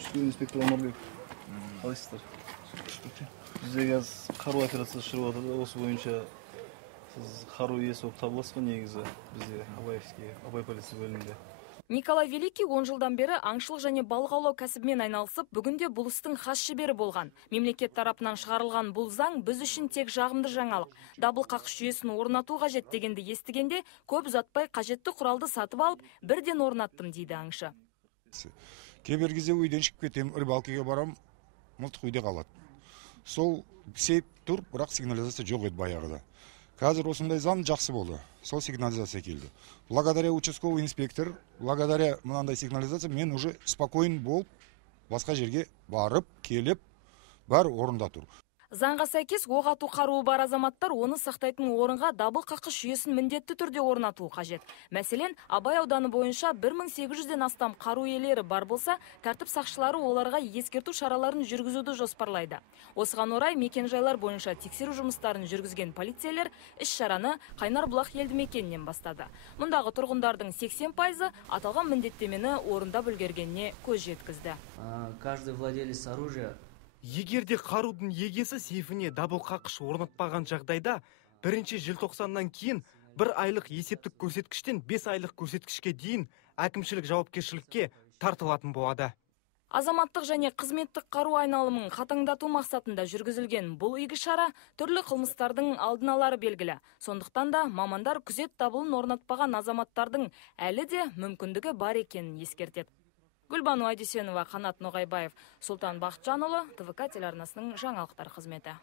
Күчтүү инспектор Омарбек. Қалайсыздар? Бізде қазір қару операциясы жүріп жатыр. Осы бойынша сіз қару иесі болып табыласыз ғой негізі бізде Абай полиция бөлімінде. Николай Великий 10 жылдан бері аңшылық және балық аулау кәсібімен айналысып, бүгінде бұл істің хас шебері болған. Мемлекет тарапынан шығарылған бұл заң біз үшін тек жағымды жаңалық. Дабыл қаққыш жүйесін орнату қажет дегенді естігенде, көп ұзатпай қажетті құралды сатып алып, бірден орнаттым дейді аңшы. Кейбір кезде үйден шығып кетем, рыбалкаға барам, мылтық үйде қалады. Сол сейп тұр, бірақ сигнализация жоқ еді баяғыда. Қазір осындай заң жақсы болды. Сол сигнализация келді. Благодаря участковый инспектор, благодаря мынандай сигнализация, мен уже спокойн болып, басқа жерге барып, келіп, бәрі орында тұр. Заңға сәйкес оқ ату қаруы бар азаматтар оны сақтайтын орынға дабыл қаққыш жүйесін міндетті түрде орнатуы қажет. Мәселен, Абай ауданы бойынша 1800-ден астам қару иелері бар болса, тәртіп сақшылары оларға ескерту шараларын жүргізуді жоспарлайды. Осыған орай мекенжайлар бойынша тексеру жұмыстарын жүргізген полицейлер іс-шараны Қайнарбұлақ елді мекенінен бастады. Мұндағы тұрғындардың 80% аталған міндеттемені орындап үлгергеніне көз жеткізді. Каждый владелец оружия Егерде қарудың егесі сейфіне дабыл қаққыш орнатпаған жағдайда, 1 желтоқсаннан кейін 1 айлық есептік көрсеткіштен 5 айлық көрсеткішке дейін әкімшілік жауапкершілікке тартылатын болады. Азаматтық және қызметтік қару айналымын қатаңдату мақсатында жүргізілген бұл игі шара түрлі қылмыстардың алдын алары белгілі. Сондықтан да мамандар күзет дабылын орнатпаған азаматтардың әлі де мүмкіндігі бар екенін ескертеді. Гүлбану Айдесенова, Қанат Ноғайбаев, Сұлтан Бақытжанұлы, ТВК телеарнасының жаңалықтар қызметі.